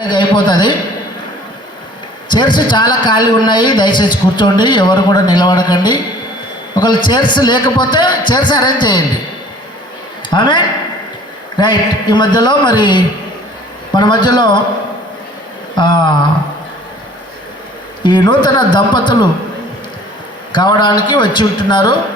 అయిపోతుంది. చైర్స్ చాలా ఖాళీ ఉన్నాయి. దయచేసి కూర్చోండి. ఎవరు కూడా నిలబడకండి. ఒకవేళ చైర్స్ లేకపోతే చైర్స్ అరేంజ్ చేయండి. ఆమె? రైట్. ఈ మధ్యలో మరి మన మధ్యలో ఈ నూతన దంపతులు కావడానికి వచ్చి ఉంటున్నారు.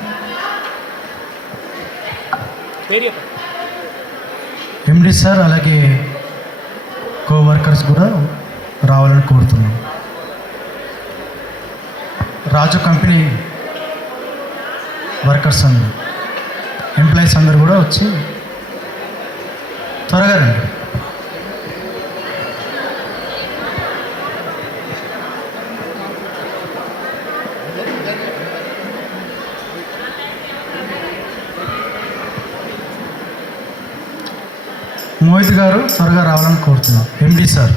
ఎండి సార్ అలాగే కో వర్కర్స్ కూడా రావాలని కోరుతున్నాం. రాజు కంపెనీ వర్కర్స్ అందరూ ఎంప్లాయీస్ అందరు కూడా వచ్చి త్వరగా రండి. మోహిత్ గారు త్వరగా రావాలని కోరుతున్నాం. MD sir.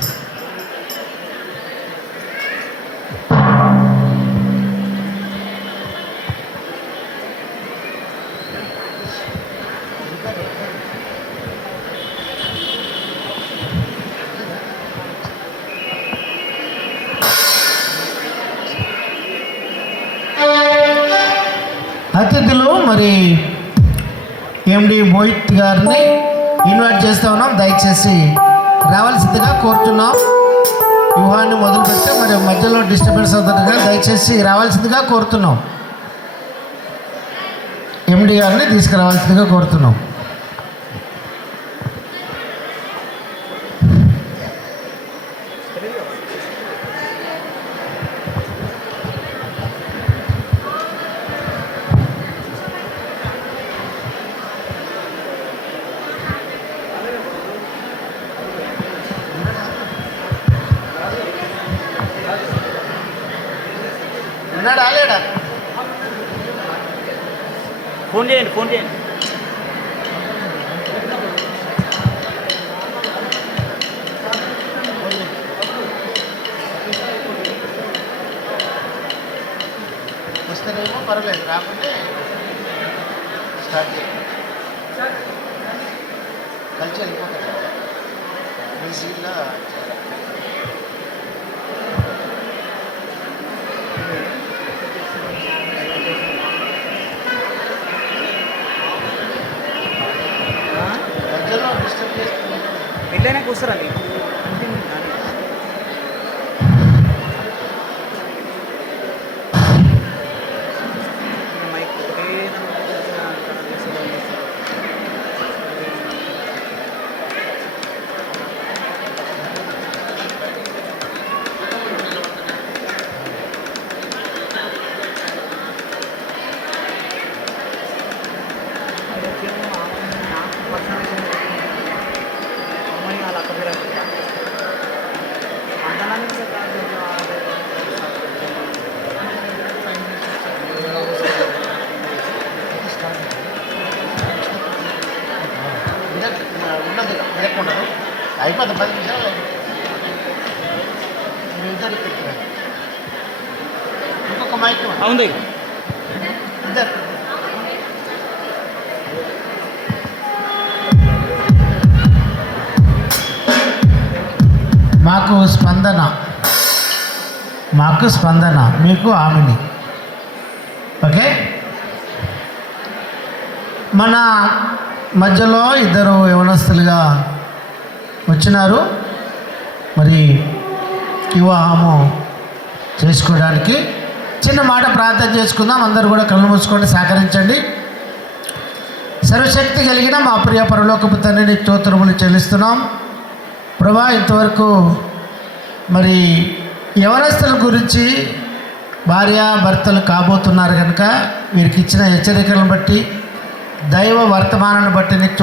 అతిథులు మరి ఎండి మోహిత్ గారిని ఇన్వైట్ చేస్తూ ఉన్నాం. దయచేసి రావాల్సిందిగా కోరుతున్నాం. వ్యూహాన్ని మొదలు పెడితే మరి మధ్యలో డిస్టర్బెన్స్ అవుతుందిగా. దయచేసి రావాల్సిందిగా కోరుతున్నాం. ఎండి గారిని తీసుకురావాల్సిందిగా కోరుతున్నాం. ఉన్నాడా? లేడా ఫోన్ చేయండి ఫోన్ చేయండి. వస్తేనేమో పర్వాలేదు రాకుంటే స్టార్ట్ చేయండి కలిసి వెళ్ళిపోతారు. మీ సీట్లో మధ్యలో కూర్చోరండి అయిపోతుంది పది నిమిషాలు ఇద్దరు. ఇంకొక మైక్ ఇద్దరు. మాకు స్పందన. మాకు స్పందన. మీకు ఆమెని. ఓకే? మన మధ్యలో ఇద్దరు యవనస్తులుగా వచ్చినారు. మరి వివాహము చేసుకోవడానికి చిన్న మాట ప్రార్థన చేసుకుందాం. అందరూ కూడా కళ్ళు మూసుకోండి సహకరించండి. సర్వశక్తి కలిగిన మా ప్రియ పరలోకపు తండ్రిని స్తోత్రములు చెల్లిస్తున్నాం. ప్రభా ఇంతవరకు మరి యవనస్తుల గురించి భార్య భర్తలు కాబోతున్నారు కనుక వీరికి ఇచ్చిన హెచ్చరికలను బట్టి దైవ వర్తమానాన్ని బట్టి నీకు